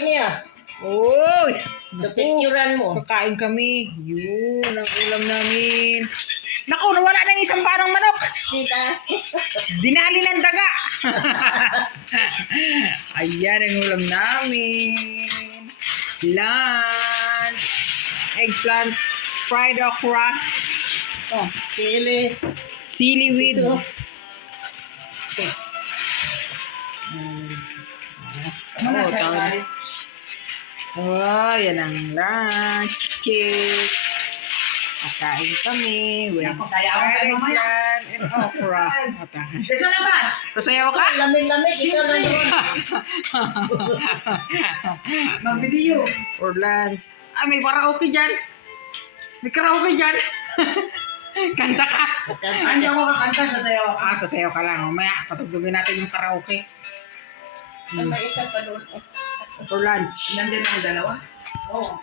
niya. Uy! Sa picturean mo. Kakain kami. Yun, ang ulam namin. Naku, nawala na yung isang parang manok. Sita. Dinali ng daga. Ayan ang ulam namin. Lunch. Eggplant. Fried okra. Oh, sili. Sili with Ito. sauce. Ano na tayo? Oh, yan ang lunch. Chick. Kakain kami. With Sayaw ka mamaya. eggplant and okra. Sa labas. Sasayaw ka? Lamig-lamig. Ikaw na yun. Mag-video. For lunch. Ah, may karaoke dyan. May karaoke dyan. Kanta ka. Hindi ako kakanta sa sayaw. Ah, sasayaw ka lang. Mamaya, patugtugin natin yung karaoke. May isa pa doon. For lunch. Nandun ang dalawa? Oo.